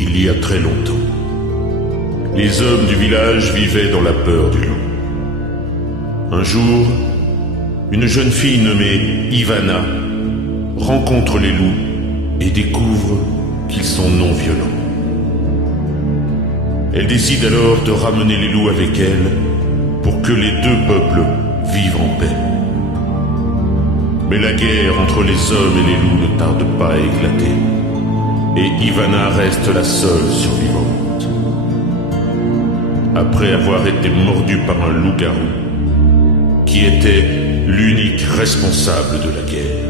Il y a très longtemps, les hommes du village vivaient dans la peur du loup. Un jour, une jeune fille nommée Ivana rencontre les loups et découvre qu'ils sont non violents. Elle décide alors de ramener les loups avec elle pour que les deux peuples vivent en paix. Mais la guerre entre les hommes et les loups ne tarde pas à éclater, et Ivana reste la seule survivante. Après avoir été mordue par un loup-garou, qui était l'unique responsable de la guerre.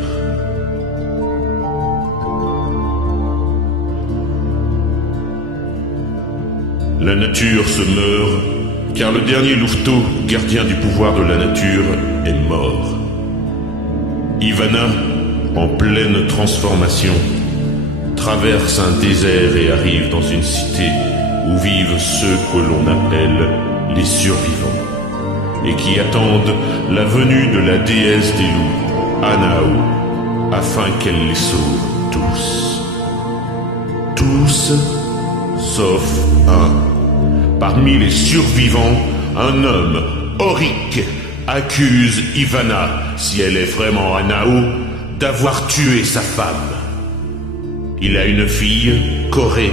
La nature se meurt, car le dernier louveteau, gardien du pouvoir de la nature, est mort. Ivana, en pleine transformation, traverse un désert et arrive dans une cité où vivent ceux que l'on appelle les survivants, et qui attendent la venue de la déesse des loups, Anao, afin qu'elle les sauve tous. Tous, sauf un. Parmi les survivants, un homme, Auric, accuse Ivana, si elle est vraiment Anao, d'avoir tué sa femme. Il a une fille, Corée,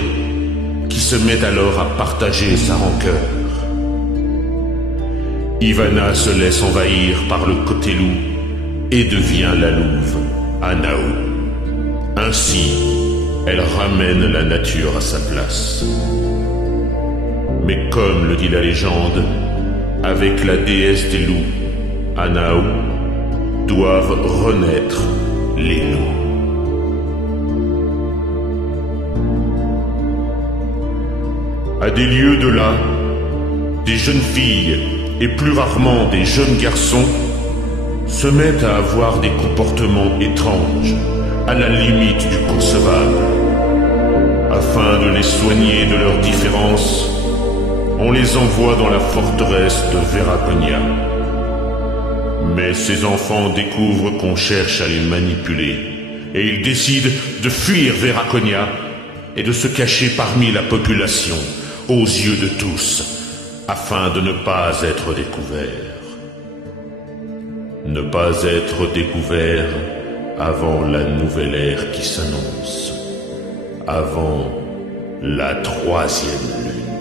qui se met alors à partager sa rancœur. Ivana se laisse envahir par le côté loup et devient la louve, Anao. Ainsi, elle ramène la nature à sa place. Mais comme le dit la légende, avec la déesse des loups, Anao, doivent renaître les loups. À des lieues de là, des jeunes filles, et plus rarement des jeunes garçons, se mettent à avoir des comportements étranges, à la limite du concevable. Afin de les soigner de leurs différences, on les envoie dans la forteresse de Veraconia. Mais ces enfants découvrent qu'on cherche à les manipuler, et ils décident de fuir Veraconia et de se cacher parmi la population, aux yeux de tous, afin de ne pas être découverts. Ne pas être découvert avant la nouvelle ère qui s'annonce, avant la troisième lune.